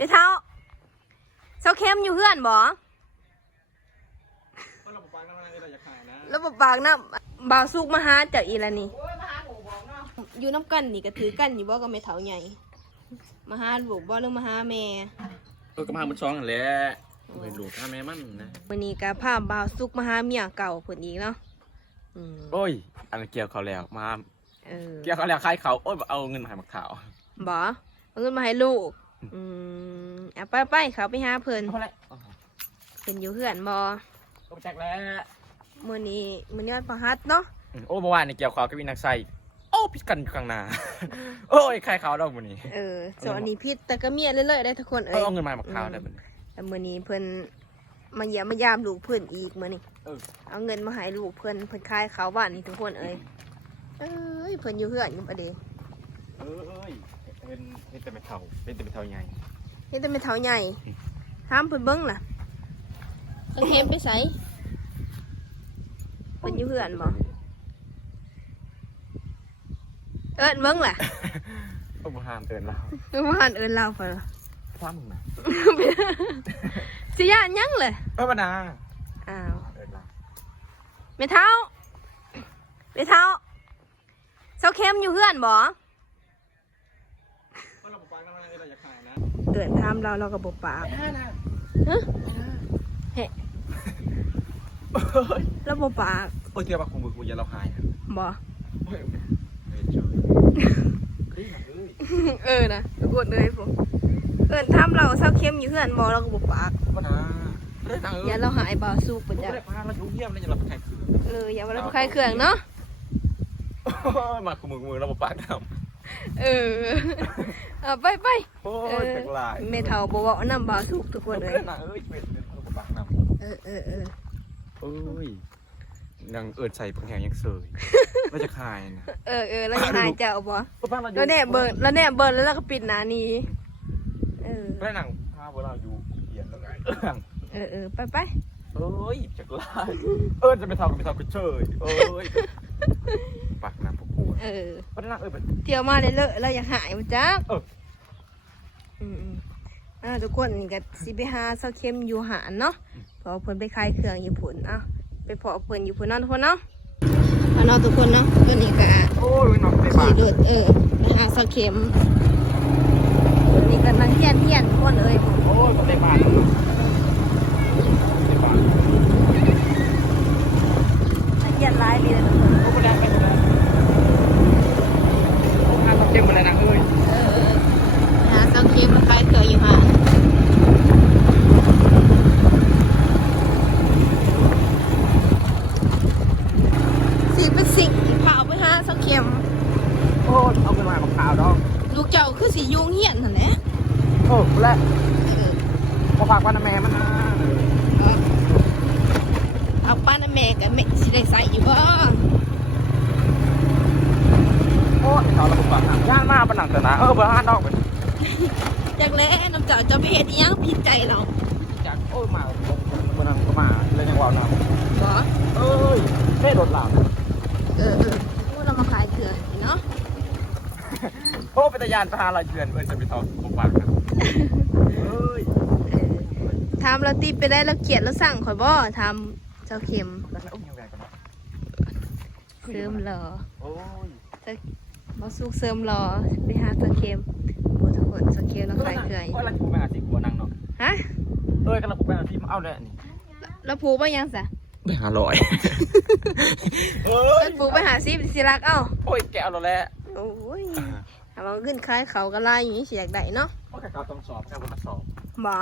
ไปเท้าเซาเข้มอยู่เพื่อนบ่แล้วบ่ปากนะบ่าวสุกมาหาเจ้าอีละนี่อยู่น้ำกันนี่ก็ถือกันอยู่บ่ก็ไม่เท่าใหญ่มาหาลูกบ่หรือมาหาแม่ก็มามันช่องกันแหละเป็นลูกถ้าแม่มันนะวันนี้ก็พาบ่าวสุกมาหาเมียเก่าเพิ่นอีกเนาะโอ้ยอันเกี่ยวเขาแล้วมาเกี่ยวเขาแล้วใครเขาโอ้ยเอาเงินมาให้มักขาวบ่เอาเงินมาให้ลูกเอาไปเขาไปหาเพิ่นเพิ่นอยู่เพื่อนบ่ก็แจกแล้วมื้อนี้วันพฤหัสเนาะโอ้เมื่อวานนี่เกี่ยวเขาก็มีนักใส่โอ้พิษกันอยู่ข้างหน้าโอ้ยใครเขาดอกมื้อนี้ส่วนอันนี้พิษแต่ก็เมียเรื่อยๆได้ทุกคนเอาเงินมามักขาวได้มื้อนี้แต่มื้อนี้เพิ่นมาเยี่ยมมายามลูกเพิ่นอีกมื้อนี้เอาเงินมาให้ลูกเพิ่นคายเขาบ้านนี่ทุกคนเพิ่นอยู่เพื่อนอยู่ประเดี๋ยวเป็นแต่ไม่เท่าใหญ่เฮ็ดแต่ไม่เท่าใหญ่ถามเพิ่นเบิ่งล่ะเพิ่นเฮ็ดไปไสเพิ่นอยู่เพื่อนบ่เอิ้นเบิ่งล่ะบ่ห้ามเอิ้นเราบ่ห้ามเอิ้นเราเพิ่นฟ้ามึงน่ะสิย่านยังเลยบ่นาอ้าวไม่เท่าเซาเข้มอยู่เพื่อนบ่เกิดทำเราก็บอกปากฮะเฮ้เราบอกปากโอ้ยเกี่ยวกับของมือกูอย่าเราหายบ่นะกดเลยผมเกิดทำเราเศร้าเข้มอยู่เพื่อนบ่เราก็บอกปากอย่าเราหายบ่สู้ปัญญาเราอยู่เยี่ยมเลยอย่าเราไปใครเครื่องอย่าเราไปใครเครื่องเนาะมาของมือเราบอกปากทำไปโอ้ยเป็นลายเมทัลบอกว่าน้ำบาสุกทุกคนเลยเป็นปากน้ำโอ้ยยังใส่ผังแหงยังเสยเราจะคายนะแล้วจะคายเจ้าบ่แล้วแน่เบิร์แล้วเราก็ปิดหนานี้ไม่หนังภาพเราอยู่เขียนแล้วไงไปเอ้ยจากลายจะไปทำก็เฉยปากน้ำพวกกูเพราะนั่งเที่ยวมาเลยเราอยากหายมั้งจ๊ะทุกคนนี่ก็สิไปหาเซาเข้มอยู่หานเนาะพอเพิ่นไปขายเครื่องอยู่พุ่นไปพอเพิ่นอยู่พุ่นเนาะทุกคนเนาะทุกคนเนาะตัวนี้ก็ขี่รถไปหาเซาเข้มตัวนี้ก็นั่งเทียนทุกคนเลยโอ้ยก็ได้บ้านเทียนร้ายดีเลยทุกคนโอ้ก็ได้ไปเลยโอ้งานเต็มหมดเลยนะหาเซาเข้มมาขายเครื่องอยู่หานเป็นสิ่งเผาไปฮะสักเข็มโอ้เอาขึ้นมาบักขาวดอกลูกเจ้าคือสียุงเหี้ยนนั่นแหละแล้วพอฝากป้าแม่มันเอาป้าแม่กับแม่สิได้ใส่อยู่บ่โอ้เขาระบบปากย่างหน้าปนังแต่นะเบอร์5ดอกไปจากแล้วน้ำเจ้าจะไปเห็นยังผิดใจเราจากโอ้ยมาปนังก็มาเลยยังว่าน้ำบ่แม่โดดหลับพูดเรามาขายเถื่อนเนาะโอ้เป็นตะยานพาเราเถื่อนจะไปทองปปากนะทำเราตีไปได้เราเขียนเราสั่งข่อยบ่ทำเจ้าเข็มเสริมหล่อมาสุกเสริมหล่อไปหาเจ้าเข็มโอ้ทุกคนเจ้าเข็มเราขายเถื่อนก็เราผูกไปหาสิหัวนังเนาะฮะก็เราผูกไปหาที่เอาเลยนี่เราผูกไปยังสะไปหาลอยผูกไปหาซิสิรักโอ้ยแกเอาแล้วโอ้ยทำมาขึ้นคล้ายเขากระไรอย่างนี้เสียกได้เนาะก็แกเอาต้องสอบแค่วันละสอบบ่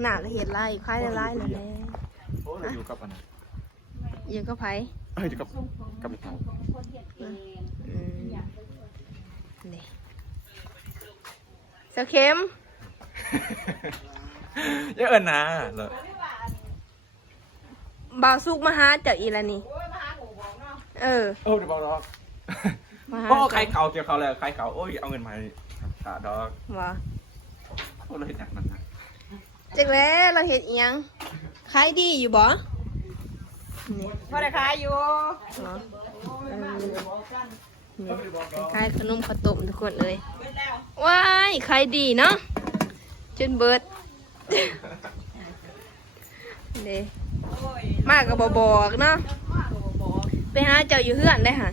หน้าละเห็ดไรคล้ายละไรเลยแหละโอ้ยอยู่กับมันอยู่กับไผ่อยู่กับพี่เขานี่เจ้าเข็มเยอะนะบ่าวสุกมาหาเจ้าอีละนี่เดี๋ยวบอกดอกโอ้ใครเขาเกี่ยวเขาแล้วใครเขาโอ้ยเอาเงินมาขาดอกว่าโอ้เราเห็นจากนั้นนะจากแล้วเราเห็นอีหยังขายดีอยู่บ่พอได้ขายอยู่ นี่คล้ายๆขนมข้าวต้มทุกคนเลยว้ายขายดีเนาะจนเบิดเด้มากกับบบอกเนาะไปหาเจ้าอยู่เฮือนได้ค่ะ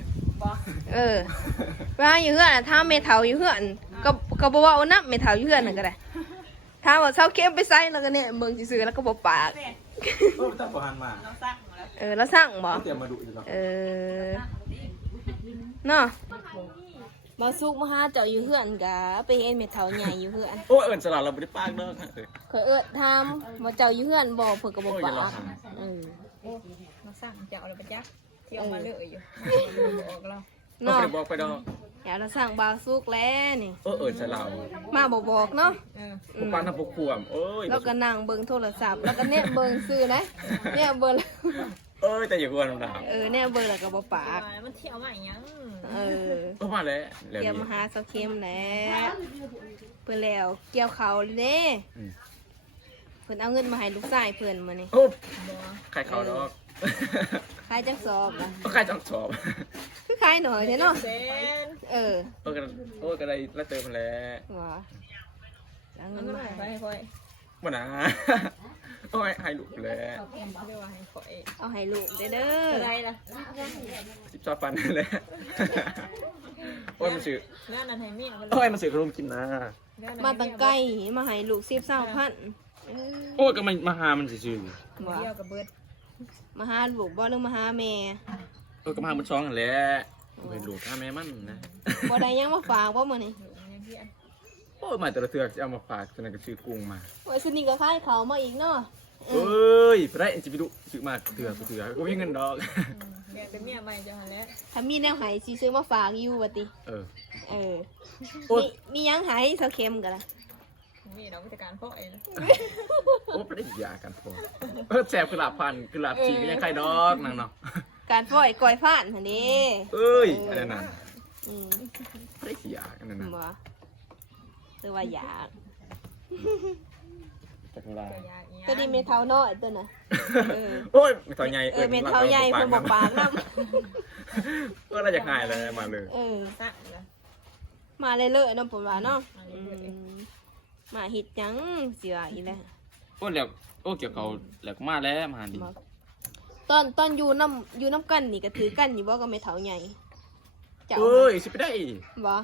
ไปหาอยู่เฮือนถ้าเมถาอยู่เฮือนก็บอกว่าเอานะเมถาอยู่เฮือนนั่นก็ได้ถ้าว่าเช้าเข้มไปใส่แล้วก็เนี่ยเมืองซื้อแล้วก็บอกปากตั้งประหารมาแล้วสั่งบ่เตรียมมาดูอยู่แล้วเนาะมาซุกมาหาเจ้าอยู่เฮือนกะไปเห็นเมถาใหญ่อยู่เฮือนโอ้เอิญสลัดเราไม่ได้ปากเด้อเคยทำมาเจ้าอยู่เฮือนบ่เพิ่นก็บอกปากมาสั่งเจ้าเราไปจักเที่ยวมาเลื่อยอยู่บอกเราเนาะบอกไปดอกอย่าเราสั่งบาซุกแล้วนี่เอิญสลัดมาบอกเนาะปานน้ำปขวมแล้วก็นั่งเบิ่งโทรศัพท์แล้วก็เนี่ยเบิ่งซื้อนะเนี่ยเบิ่งแต่อย่ากวนนะเนี่ยเบิ่งแล้วก็บ่ปากมันเที่ยวมาอย่างยังมาแล้วเกี่ยวมาหาเสาเข็มแล้วเพิ่นแล้วเกี่ยวเขาเด้เพิ่นเอาเงินมาให้ลูกชายเพิ่นมื้อนี้ใครเขาดอกขายจักสอบล่ะใครจักสอบคือขายหน่อยเนาะก็ได้ละเติมมาแล้วว้าเอาเงินมาให้ค่อยบ่นะให้ลูกแล้วเอาให้ลูกเด้อได้ล่ะ12 ปันแล้วมันซื้อนั่นน่ะให้เมียมันซื้อขนมกินนะมาตั้งไกลมาให้ลูก10-20,000ก็มาหามันซื่อๆเดียวกับเบิดมาหาลูกบ่หรือมาหาแม่ก็มาหาบุญช่องนั่นแหละเป็นลูกหาแม่มันนะบ่ได้ยังมาฝากบ่มื้อนี้มาแต่ละเทือกจะเอามาฝากจนก็ซื้อกุ้งมาซื้อนี่ก็ขายเขามาอีกเนาะไปได้จะไปดูซื้อมาเทือกก็มีเงินดอกแม่เป็นเมียใหม่จังหั่นแหละถ้ามีแนวให้สิซื้อมาฝากอยู่ว่าติมียังให้เสาเข็มก็ล่ะนี่เราวิธีการพ่อเองไม่ได้ยากันพ่อแซ่บคือหลับพันคือหลับชีก็ยังใครดอกนั่งเนาะการพ่อยก้อยฟ้านหั่นนี่อะไรนั่นไม่ได้ยาอันนั้นบ่คือว่าอยากตัวนี้เมทัลน้อยตัวน่ะเมทัลใหญ่เมทัลใหญ่เพิ่นบอกปากนำเราจะหายเลยมาเลยมาเลยเลยน้ำผมว่าเนาะมาหิดยังเสียอีแล้วแล้วเกี่ยวกับแล้วก็มาแล้วมาดีตอนอยู่น้ำกันนี่ก็ถือกันอยู่บ่ก็เมทัลใหญ่สิไปได้บ่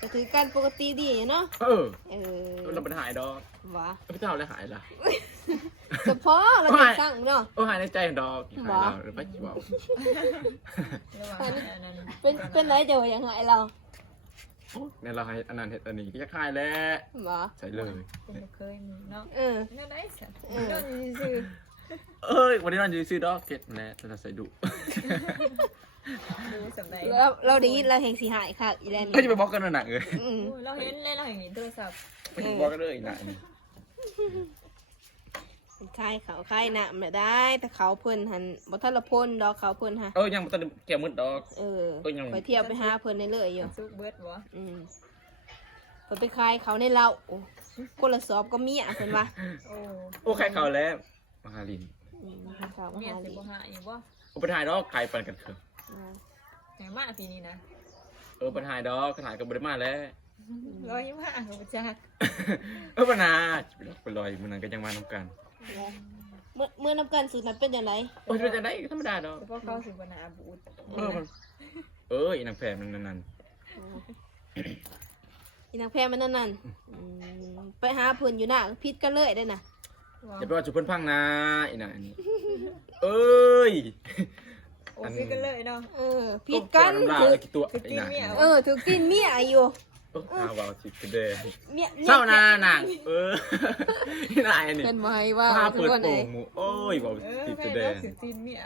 ก็ถือกันปกติดีเนาะเราเป็นหายดอกพี่เจ้าเลยหายละเฉพาะเราเป็นสั่งเนาะหายในใจดอกหายเราหรือไม่บอกเป็นไรเดี๋ยวยังหายเราเนี่ยเราให้อันนั้นเห็ดอันนี้ก็จะคายแล้วใส่เลยเคยมีเนาะนั่นได้สัตว์วันนี้เราจะซื้อดอกเก็ตแน่จะใส่ดุเราได้ยินเราเห็นสีหายค่ะอีแลนก็จะไปบอกกันหนักเลยเราเห็นเลยเราเห็นโทรศัพท์บอกกันเลยหนักคายเขาคายหนักไม่ได้แต่เขาเพิ่นหันบัตรละพ่นดอกเขาเพิ่นฮะยังบัตรแก้มืดดอกไปเที่ยวไปหาเพิ่นในเลยอยู่ซุกเบิร์ดวะเพิ่นไปคายเขาในเราคนละสอบก็มีอ่ะเพิ่นว่าใครเขาแล้วมาฮารินเมียสิบห้าอยู่วะปัญหาดอกใครปันกันคือแต่มาปีนี้นะปัญหาดอกขนาดกับบริมาแล้ว125กับจักปัญหาเป็นลอยมันนั่นก็ยังมาน้ำกันเมื่อน้ำกันสุดนั้นเป็นยังไงเป็นยังไงธรรมดาดอกเพราะเขาสิปัญหาบูดอีนางแพรมันนั่นอีนางแพรมันนั่นไปหาเพิ่นอยู่น่ะพิษกันเลยได้น่ะอย่าไปว่าจุดเพิ่นพังนะอีน่ะอันนี้พิษกันเลยเนาะพิษกันคือตัวถือกินเมียอยู่ว้าวจิตเดย์เศร้านาหนังนี่นายนี่เป็นไว้ว่าเปิดโป่งบอกจิตเดย์ถือกินเมีย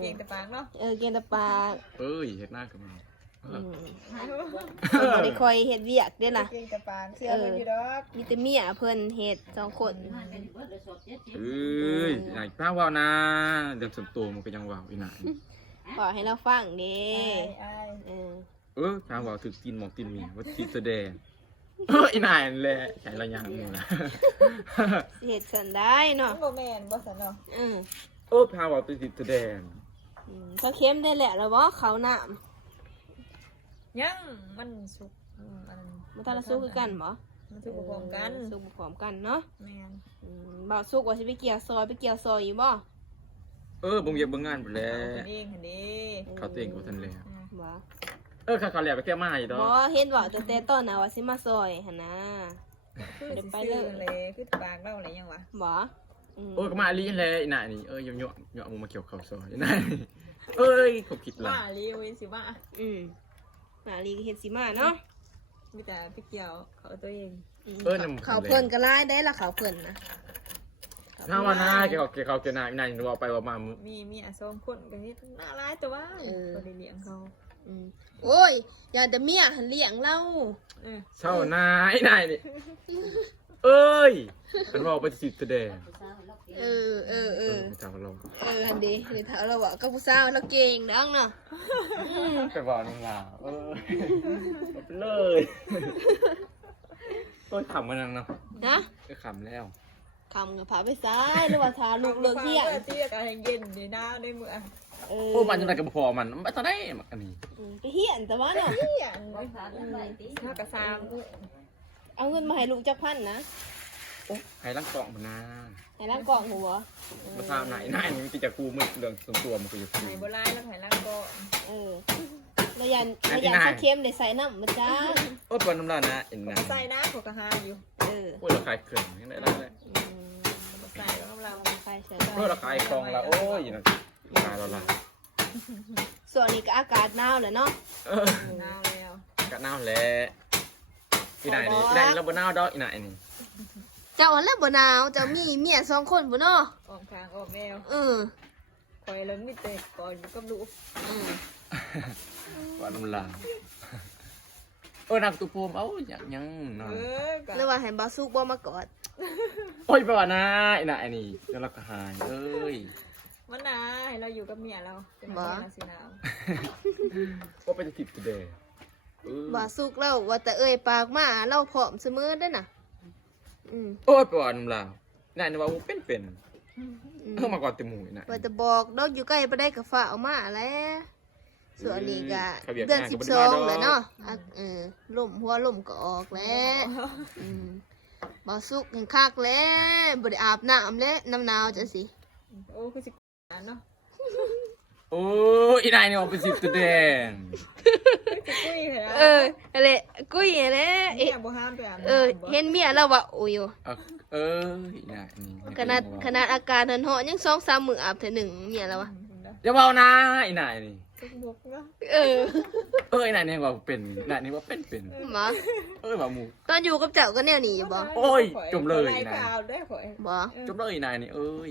เก่งแต่ปากเนาะเก่งแต่ปากเห็ดหน้ากันมาบ่ได้คอยเฮ็ดเวียกเด้อน่ะเก่งแต่ปากเชื่อเลยดอกมีแต่เมียเพิ่นเฮ็ด2คนนายพาว่าวนะเดี๋ยวสมตัวมันก็ยังว่าวอีนายขอให้เราฟังเด้ทางว่าวถึกกินหมอกกินเมียว่าจิตแดงอีนายแหละใช้ระยะมือนะเฮ็ดสันได้เนาะบ่แม่นบ่สันเนาะทางว่าวติดแดงเขาเข้มได้แหละแล้วบ่เขาน้ำ ยังมันสุกอัน มันตาละสู้คือกันบ่ มันสุกพร้อมกัน สู้พร้อมกันเนาะ แม่น บ่าวสุกว่าสิไปเกี่ยวซอยอยู่บ่ บ่งเวียกเบิ่งงานหมดแล้ เอา ว กันเองหั่นเด้ เขาตัวเองก็ทันแล้ว บ่ เขาแล้วก็แก้มาอีกดอก บ่เห็นว่าตั้งแต่ต้นน่ะว่าสิมาซอยหั่นนะ คือสิซื้อเลยคือปากเล่าอะไรยังวะ บ่ ก็มาลีแล้วอีน่ะนี่เหยาะมึงมาเกี่ยวข้าวซอยอีน่ะเขาคิดละ ว่าลีเว้ยสิว่า มาลีก็เฮ็ดสิมาเนาะ มีแต่พี่เกี่ยวเขาตัวเอง เขาเพิ่นก็หลายได้ละเขาเพิ่นนะ ถ้าว่าหน้าเกี่ยวเขาเกี่ยวหน้าอีน่ะว่าไปว่ามา มีอาสองคนก็เฮ็ดน่าร้ายแต่ว่าบ่ได้เลี้ยงเขา โอ้ยอย่าแต่เมียหันเลี้ยงเรา เช่าหน้าอีน่ะนี่มันบอกไปสิตัวแดงเจ้าเรา หันดีนี่ถ้าเราว่ากับผู้สาวเราเก่งดังเนาะ ไปบอกนึงล่ะเลยขำมันนั่นเนาะ นะ ก็ขำแล้ว คำกับผาไปซ้ายหรือว่าทาลูกเลิกเที่ยง เที่ยงอะไรเย็นในหน้าในมือ มันจะได้กับพอมันตอนได้อันนี้ ไปเฮียนแต่ว่าเนาะ เที่ยงถ้ากระซาม เอาเงินมาให้ลูกจักพันนะ ให้ร่างกองมันนะ ให้ร่างกล่องหัว มาทำไหนหน้านี่มันจะกูมือเรื่องส่วนตัวมันคือ ไหนโบราณแล้วไหนล่างก็ ระยันสะเข้มได้ใส่น้ำมันจ้า ปนน้ำร้อนนะเอ็นนะ ใส่น้ำขอกระหาอยู่ เราขายเครื่องยังไงได้เลย ใส่แล้วเรา ใส่เสือ เราขายกองละอย่างนั้นขายเราละ ส่วนนี้ก็อากาศหนาวเลยเนาะ หนาวแล้ว กะหน้าแล้วอีไหนนี่ได้แล้วบนหน้าดอกอีไหนนี่ เจ้าอันแล้วบ่หนาวเจ้ามีเมีย2 คนบ่เนาะ ออกทางออกแนว คอยแล้วมิเตะก่อนกับลูก ว่าน้ำลายนักตุภูมิยังนอน หรือว่าให้บ่สุกบ่มากอด ไปว่านะอีไหนนี่แล้วเราก็หายมันนาให้เราอยู่กับเมียเราเป็นเมียสินาว เป็นทิพย์ตัวเดย์ บ่สุกแล้วว่าแต่ปากมาเราพร้อมเสมอเด้อน่ะไปว่าน้ำลายนายนึกว่าเป็นมาก่อนเต็มหมู่นะ ว่าจะบอกดอกอยู่ใกล้บ่ได้ก็ฝากเอามาแล้วส่วนนี้ก็เดือน12แล้วเนาะล่มหัวล่มก็ออกแล้วบ่สุกแห่งคักแล้วบ่ได้อาบน้ำแล้วน้ำหนาวจังสิ โอ้คือสิเนาะ อีนายเนี่ยเป็นสิบตัวแดง กุ้ยเหรออะไรกุ้ยอะไรเนี่ยบ่ห้ามไปอ่าน เห็นเมียเราว่าโอ้ย อีนายนี่ ขนาดอาการหันเหาะยัง2-3 มื้ออาบเทื่อหนึ่งเมียเราวะ อย่าเบานะอีนายนี่ บกเนาะ อีนายเนี่ยว่าเป็นนายนี่ว่าเป็นหมอว่าหมู ตอนอยู่กับเจ้าก็แนวนี้อยู่บ่ จมเลยนะ บ่ จมเลยอีนายนี่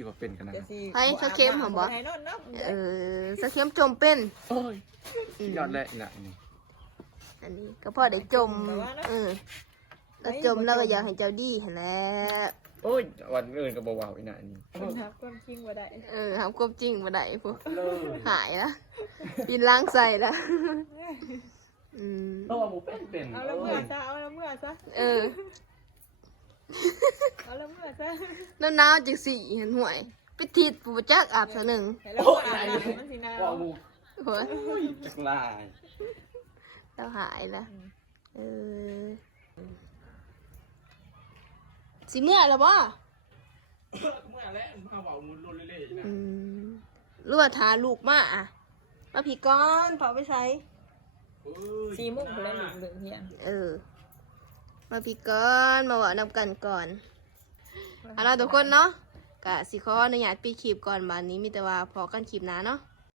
ว่าเป็นกันนะ ไผสะเข้มหบ่สะเข้มจมเป็น ยอดเลยอีนายนี่ อันนี้ก็พอได้จมก็จมแล้วก็อยากให้เจ้าดีหั่นแหละ วันอื่นก็บ่าวอีนายนี่ ทับความจริงบ่ได้ ทำความจริงบ่ได้พวกหายละบินล้างใส่ละ ว่าหมูเป็น เอาละเมื่อซะเอาละเมื่อซะเอาละเมื่อซะ หนาวจังสิเห็นห่วยไปทิดผู้จักอาบซะหนึ่ง แล้วมันสินาว ว่าหมู หัว จักลาย เราหายละสิเมื่อแล้วบ่ เมื่อแล้วมาว่าหมูรุนเล่ๆนะ หรือว่าทาลูกมามาพี่ก้อนเผาไปใส่4 โมงแล้วเหลืองเที่ยงมาพี่ก้อนมาว่านำกันก่อนเอาล่ะทุกคนเนาะกะสิขออนุญาตปิดคลิปก่อนบัดนี้มีแต่ว่าพอกันคลิปหน้าเนาะ